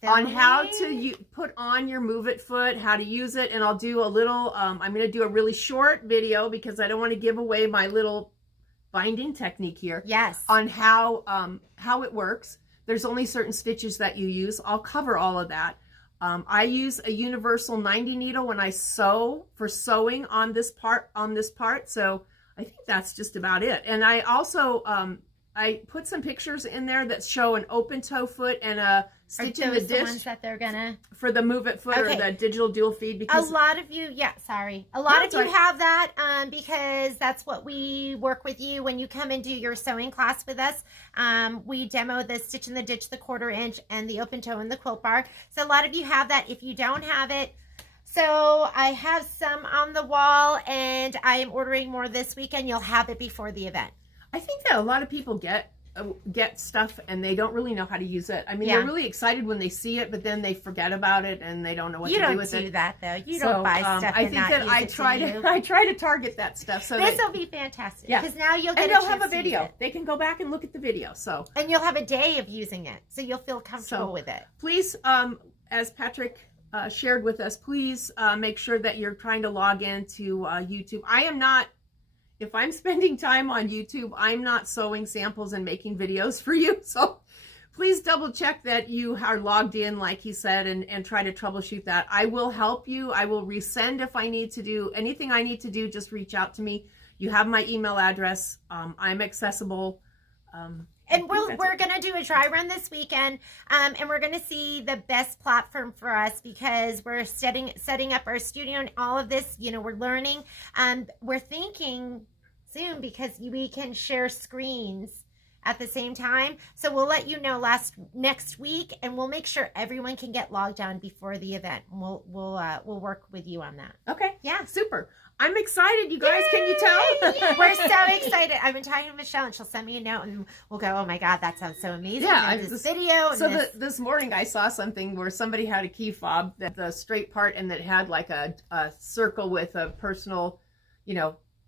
On how to put on your Move It foot, how to use it, and I'll do a little, I'm going to do a really short video because I don't want to give away my little binding technique here. Yes. On how it works. There's only certain stitches that you use. I'll cover all of that. I use a universal 90 needle when I sew for sewing on this part. So I think that's just about it. And I also, I put some pictures in there that show an open toe foot and a stitch in the dish. The ones that they're gonna for the Move It foot or the digital dual feed, because a lot of you, a lot of you have that because that's what we work with you when you come and do your sewing class with us. We demo the stitch in the ditch, the 1/4 inch, and the open toe and the quilt bar. So a lot of you have that. If you don't have it, so I have some on the wall, and I am ordering more this weekend. You'll have it before the event. I think that a lot of people get stuff and they don't really know how to use it. I mean, they're really excited when they see it, but then they forget about it and they don't know what to do with it. You don't do that though. You don't buy stuff. I think that I try to target that stuff. So this will be fantastic. Because now you'll get they'll have a video. They can go back and look at the video. And you'll have a day of using it, so you'll feel comfortable with it. Please, as Patrick shared with us, please make sure that you're trying to log into YouTube. If I'm spending time on YouTube, I'm not sewing samples and making videos for you. So please double check that you are logged in, like he said, and try to troubleshoot that. I will help you. I will resend if I need to do anything I need to do. Just reach out to me. You have my email address. I'm accessible. And we're going to do a dry run this weekend, and we're going to see the best platform for us because we're setting up our studio and all of this. You know, we're learning. We're thinking soon because we can share screens at the same time. So we'll let you know next week, and we'll make sure everyone can get logged on before the event. We'll work with you on that. Okay. Yeah. Super. I'm excited, you guys. Yay! Can you tell? We're so excited. I've been talking to Michelle, and she'll send me a note, and we'll go, oh my God, that sounds so amazing. Yeah, this video. So this morning I saw something where somebody had a key fob, that the straight part, and that had like a circle with a personal,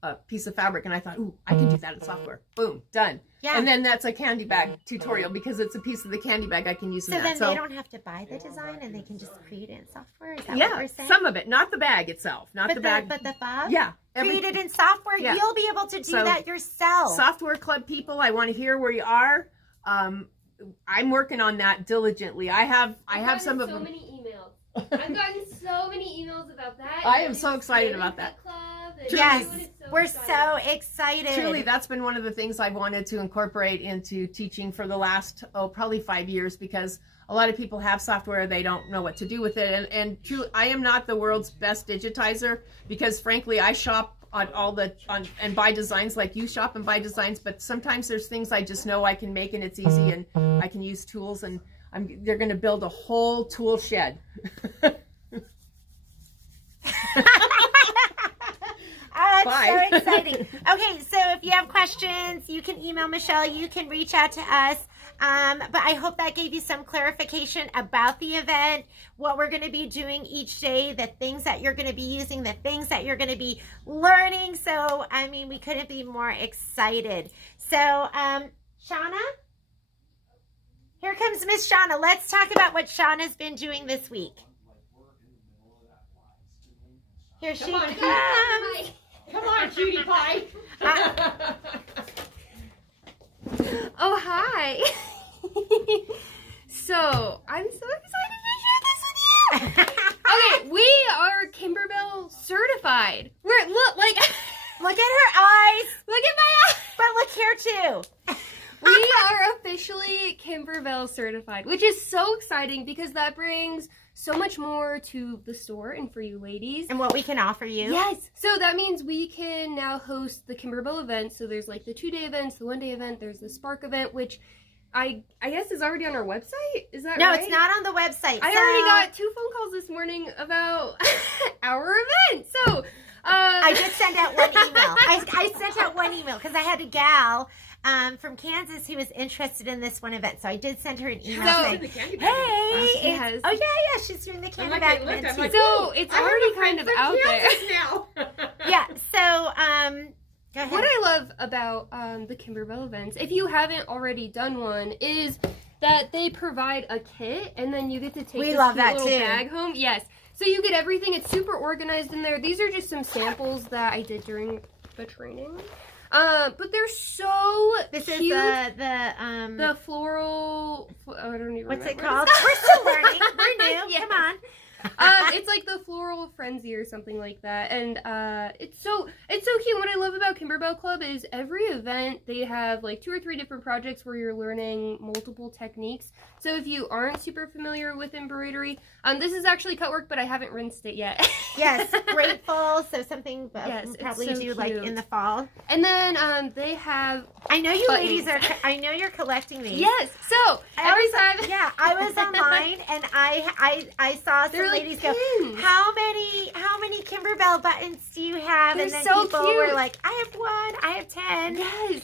a piece of fabric. And I thought, ooh, I can do that in software. Boom, done. Yeah. And then that's a candy bag tutorial because it's a piece of the candy bag I can use in that. So then they don't have to buy the design and they can just create it in software? Is that what we're saying? Some of it, not the bag itself, not the bag. But the fob? Yeah. Create it in software? Yeah. You'll be able to do that yourself. Software Club people, I want to hear where you are. I'm working on that diligently. I have some of them. So many emails. I've gotten so many emails about that. I am so excited about that. Yes, we're so excited. Truly, that's been one of the things I've wanted to incorporate into teaching for the last, probably 5 years, because a lot of people have software, they don't know what to do with it. And truly, I am not the world's best digitizer because, frankly, I shop and buy designs like you shop and buy designs, but sometimes there's things I just know I can make and it's easy and I can use tools, and they're going to build a whole tool shed. Oh, it's so exciting. Okay, so if you have questions, you can email Michelle. You can reach out to us. But I hope that gave you some clarification about the event, what we're going to be doing each day, the things that you're going to be using, the things that you're going to be learning. So, I mean, we couldn't be more excited. So, Shauna? Here comes Miss Shauna. Let's talk about what Shauna's been doing this week. Here she comes. Come on, cutie pie. Oh, hi. So, I'm so excited to share this with you. Okay, we are Kimberbell certified. Look at her eyes. Look at my eyes. But look here, too. We are officially Kimberbell certified, which is so exciting because that brings so much more to the store and for you ladies. And what we can offer you. Yes. So that means we can now host the Kimberbell events. So there's like the 2-day events, the 1-day event, there's the Spark event, which I guess is already on our website. Is that No, right? it's not on the website. I already got 2 phone calls this morning about our event. So I did send out one email. I sent out one email because I had a gal from Kansas who was interested in this one event. So I did send her an email So- saying, The candy hey, bag. it's- Yes. oh yeah, she's doing the I'm candy like, bag I looked, event I'm too. like, So it's I have already a friend kind of from out there. Kansas now. Yeah, so go ahead. What I love about the Kimberbell events, if you haven't already done one, is that they provide a kit and then you get to take We this love cute that little too. bag home. Yes. So you get everything. It's super organized in there. These are just some samples that I did during the training. But they're so This cute. is The floral. I don't even what's it remember called? what We're still learning. We're new. Yes. Come on. it's like the floral frenzy or something like that, and it's so cute. What I love about Kimberbell Club is every event they have like 2 or 3 different projects where you're learning multiple techniques. So if you aren't super familiar with embroidery, this is actually cut work, but I haven't rinsed it yet. Yes, grateful. So something Yes, we'll it's probably so do like cute. in the fall. And then they have I know you buttons. ladies are. I know you're collecting these. yes. So I every was- time Yeah, I was online and I saw some they're like ladies go, pins. how many Kimberbell buttons do you have? They're and then so people cute. were like, I have 1, I have 10. Yes.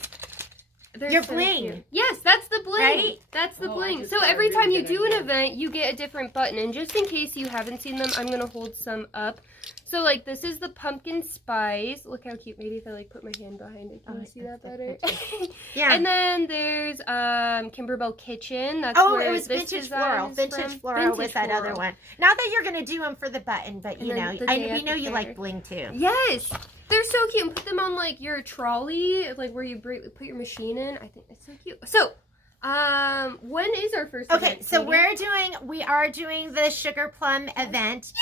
They're Your so bling. cute. Yes, that's the bling. Right? That's the Oh, I bling. just So got a every really time you good do an idea. event, you get a different button. And just in case you haven't seen them, I'm going to hold some up. So like this is the pumpkin spice. Look how cute. Maybe if I like put my hand behind it, can Oh, you see that that's better? Yeah. And then there's Kimberbell Kitchen. That's Oh, where it was this Vintage design Floral. is Vintage from. Floral was Vintage that other Floral. one. Not that you're gonna do them for the button, but And you then know, the day we after know you fair. like bling too. Yes. They're so cute. And put them on like your trolley, like where you put your machine in. I think it's so cute. So, when is our first Okay, event, so Katie? we are doing the Sugar Plum event,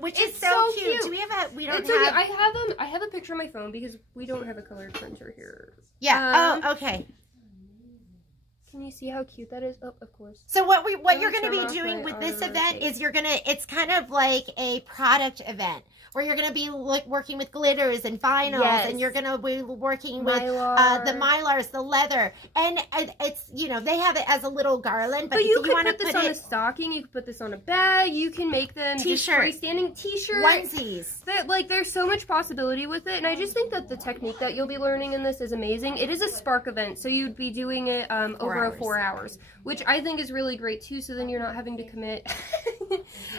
which is It's so so cute. cute. Do we have we don't It's so cute. have? I have a picture on my phone because we don't have a colored printer here. Yeah. Oh, okay. Can you see how cute that is? Oh, of course. So what you're Let me going to turn be off doing my with this auto event rotate. is it's kind of like a product event where you're going to be working with glitters and vinyls, Yes. and you're going to be working with Mylar. the Mylars, the leather, and it's they have it as a little garland. But, But you if could want put to this put on a it stocking. You could put this on a bag. You can make them just T-shirt. freestanding T-shirts. onesies. There's so much possibility with it, and I just think that the technique that you'll be learning in this is amazing. It is a Spark event, so you'd be doing it over hours. 4 hours, which I think is really great too. So then you're not having to commit,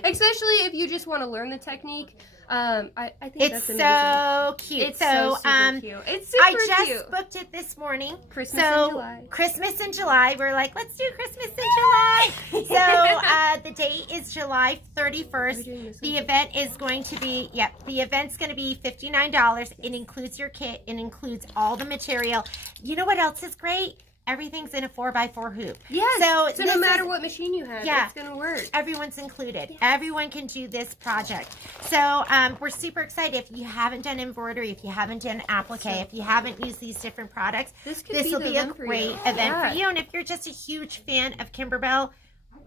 especially if you just want to learn the technique. I think It's that's amazing. so cute. It's so super cute. It's super I just cute. booked it this morning. Christmas so in July. Christmas in July. We're like, let's do Christmas in July. So the date is July Are we 31st. doing this The one? event is going to be, the event's going to be $59. It includes your kit. It includes all the material. You know what else is great? Everything's in a 4x4 hoop. Yes. So So this no matter is- what machine you have, Yeah. it's gonna work. Everyone's included. Everyone can do this project. So we're super excited. If you haven't done embroidery, if you haven't done applique, if you haven't used these different products, This could this will the be a event for great you. event Yeah. for you. And if you're just a huge fan of Kimberbell,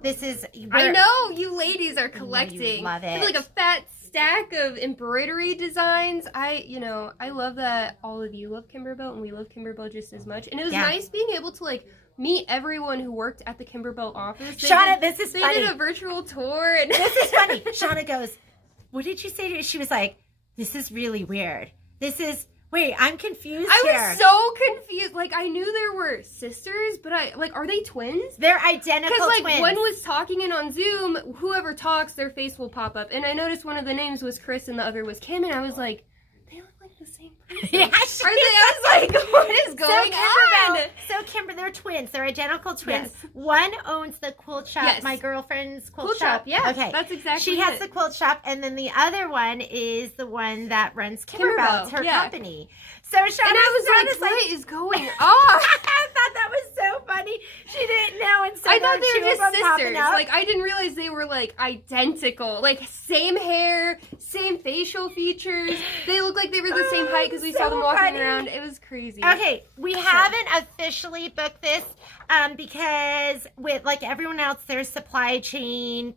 this is. I know you ladies are you collecting. love I have it. like a fat stack of embroidery designs. I love that all of you love Kimberbell, and we love Kimberbell just as much. And it was Yeah. nice being able to like meet everyone who worked at the Kimberbell office. They Shauna, did- this is they funny. did a virtual tour. And This is funny. Shauna goes, "What did you say to?" She was like, "This is really weird. This is." Wait, I'm confused I here. was so confused. Like I knew there were sisters, but are they twins? They're identical Because like twins. one was talking and on Zoom, whoever talks, their face will pop up. And I noticed one of the names was Chris and the other was Kim, and I was like, they look like the same person. Yeah, Are they? I was like, what is going on? So Kimber, they're twins. They're identical twins. Yes. One owns the quilt shop. Yes. My girlfriend's quilt, Quilt shop, yeah. Okay. That's exactly She has it. the quilt shop, and then the other one is the one that runs Kimberbell. It's her yeah. company. So Shauna And I was like, like, what is going on? I thought that was so funny. funny. She didn't know, and so I thought there they were two of just them popping sisters. up. Like, I didn't realize they were, like, identical. Like, same hair, same facial features. They look like they were the same height because we saw so them walking funny. around. It was crazy. Okay, we haven't officially booked this because with like everyone else, there's supply chain,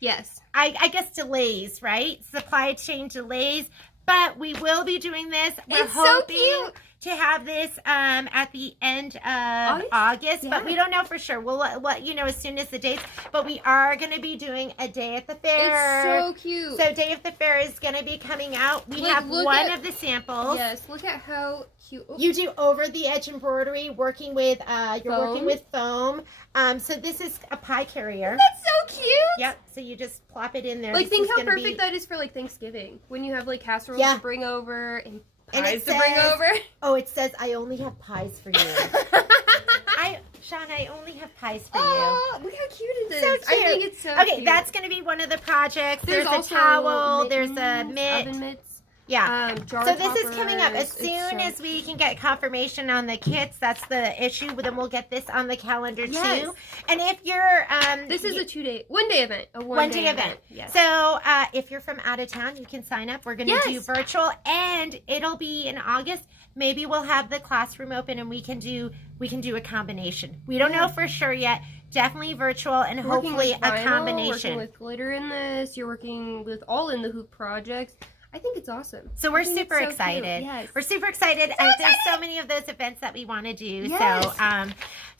Yes. I guess delays, right? Supply chain delays. But we will be doing this. We're It's so hoping cute. to have this at the end of August, but Yeah. we don't know for sure. We'll let you know as soon as the dates. But we are going to be doing a day at the fair. It's so cute. So Day of the Fair is going to be coming out. We Like, have look one at- of the samples. Yes, look at how cute. Oh, You do over the edge embroidery, working with you're working Foam. with foam. So this is a pie carrier. that's so cute. Yep. So you just plop it in there. Like, This think is how gonna perfect be- that is for, like, Thanksgiving. When you have, like, casseroles Yeah. to bring over and And pies it to bring says- over. Oh, it says I only have pies for you. Sean, I only have pies for you. Oh, look how cute it is. So I cute. think it's so Okay, cute. that's going to be one of the projects. There's a also towel. There's a mittens, mitt. oven mitts. Yeah. Jar So this is coming up toppers. as soon It's as we can get confirmation on the kits. That's the issue. Then we'll get this on the calendar Yes. too. And if you're This is a one day event. A one-day event. Yes. So if you're from out of town, you can sign up. We're going to do Yes. virtual, and it'll be in August. Maybe we'll have the classroom open, and we can do a combination. We don't know for sure yet. Definitely virtual, and Working hopefully with a vinyl, combination. Working with glitter in this. You're working with all in the hoop projects. I think it's awesome. So we're I think it's super so cute. excited. Yes. We're super excited. And there's so many of those events that we want to do. Yes.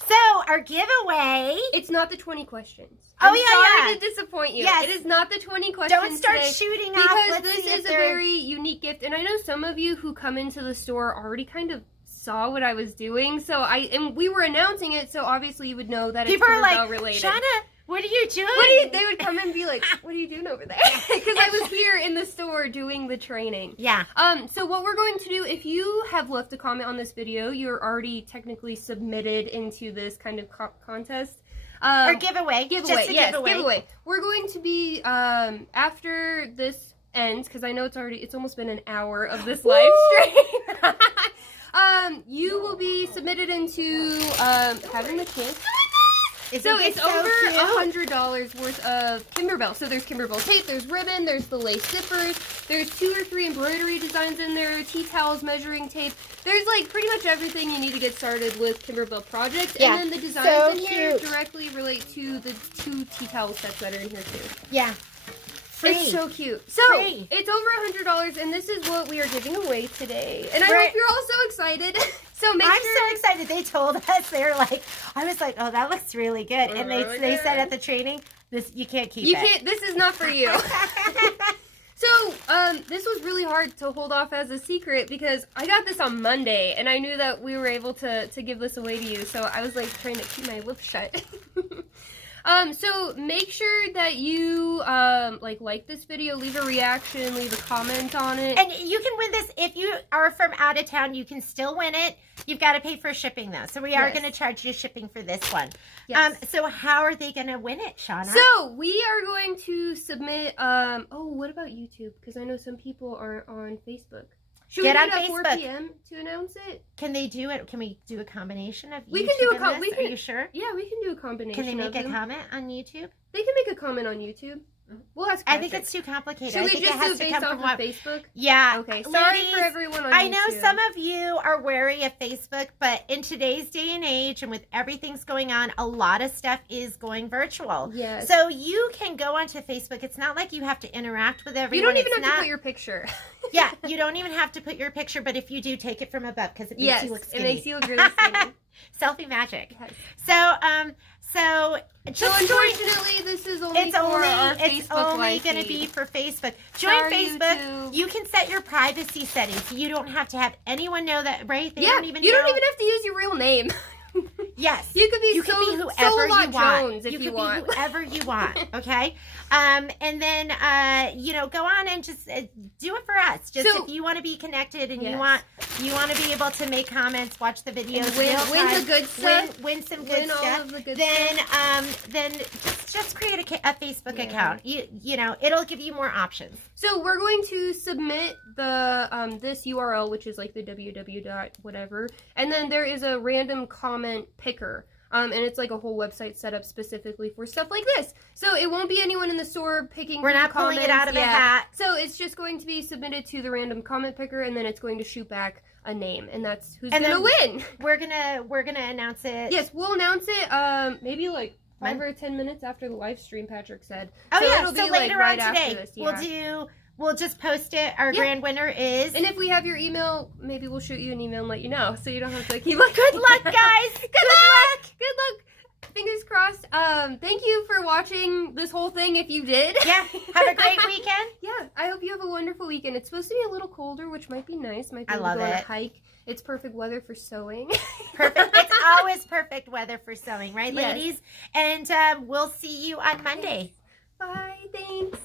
So our giveaway. It's not the 20 questions. Oh, I'm yeah, sorry to disappoint you. Yes. It is not the 20 questions. Don't start today. shooting off. Because Let's this see if is a they're- very unique gift, and I know some of you who come into the store already kind of saw what I was doing. So and we were announcing it, so obviously you would know that people it's are like, Tinkerbell related. Shauna, what are you doing? They would come and be like, "What are you doing over there?" Because I was here in the store doing the training. Yeah. So what we're going to do, if you have left a comment on this video, you're already technically submitted into this kind of contest. Or giveaway. Giveaway, Just a yes, giveaway. We're going to be after this ends, because I know it's almost been an hour of this live stream. You will be submitted into having the chance. So it's over cute? $100 worth of Kimberbell. So there's Kimberbell tape, there's ribbon, there's the lace zippers, there's 2 or 3 embroidery designs in there, tea towels, measuring tape. There's like pretty much everything you need to get started with Kimberbell projects. Yeah, And then the designs so in here cute. directly relate to the 2 tea towel sets that are in here too. Yeah. Free. It's so cute. So Free. it's over $100, and this is what we are giving away today. And I Right. hope you're all so excited. So make I'm sure. so excited. They told us, they're like, I was like, oh, that looks really good. And they said at the training, this you can't keep You it. can't. This is not for you. So, this was really hard to hold off as a secret because I got this on Monday, and I knew that we were able to give this away to you. So I was like trying to keep my lips shut. So make sure that you like this video, leave a reaction, leave a comment on it. And you can win this if you are from out of town. You can still win it. You've got to pay for shipping though, so we are Yes. going to charge you shipping for this one. Yes. So how are they going to win it, Shauna? So we are going to submit. Oh, what about YouTube? Because I know some people aren't on Facebook. Should Get we on do it at 4 Facebook. p.m. to announce it? Can they do it? Can we do a combination of? We can do YouTube a and this? Are you sure? Yeah, we can do a combination. Can they make of a them. comment on YouTube? They can make a comment on YouTube. We'll ask. I think Patrick. it's too complicated. Should I we think just it has do to it based come off from of what. Facebook? Yeah. Okay. Sorry Ladies, for everyone on I know YouTube. some of you are wary of Facebook, but in today's day and age, and with everything's going on, a lot of stuff is going virtual. Yes. So you can go onto Facebook. It's not like you have to interact with everyone. You don't even It's have to not- put your picture. Yeah, you don't even have to put your picture, but if you do, take it from above because it makes Yes, you look it skinny. makes you look really skinny. Selfie magic. Yes. So So just join. unfortunately, this is only It's for only our it's Facebook only live going to feed. be for Facebook. Join Sorry, Facebook. YouTube. You can set your privacy settings. You don't have to have anyone know that, right? They Yeah, don't even you know. don't even have to use your real name. Yes. You could be You so, can be whoever Solot you want. Jones if you, could want. be whoever you want. Okay. And then go on and just do it for us. Just So- if you want to be connected and Yes. you want to be able to make comments, watch the videos, And win real time, the good stuff. win some good Win all stuff. of the good Then just create a Facebook Yeah. account. You know it'll give you more options. So we're going to submit the this URL, which is like the www. whatever, and then there is a random comment picker. And it's like a whole website set up specifically for stuff like this. So it won't be anyone in the store picking We're through not the pulling it comments. out of a hat. So it's just going to be submitted to the random comment picker, and then it's going to shoot back a name, and that's who's And going to win. We're gonna announce it. Yes, we'll announce it maybe like 5 When? or 10 minutes after the live stream, Patrick said. Oh So yeah, it'll so be, like, later right on after today this, we'll just post it. Our Yeah. grand winner is. And if we have your email, maybe we'll shoot you an email and let you know, so you don't have to keep looking. Good luck, guys. Good luck. Good luck. Fingers crossed. Thank you for watching this whole thing if you did. Yeah. Have a great weekend. Yeah, I hope you have a wonderful weekend. It's supposed to be a little colder, which might be nice. Might be I able to love go on a it. hike. It's perfect weather for sewing. Perfect. It's always perfect weather for sewing, right, Yes. ladies? And we'll see you on Monday. Bye. Thanks.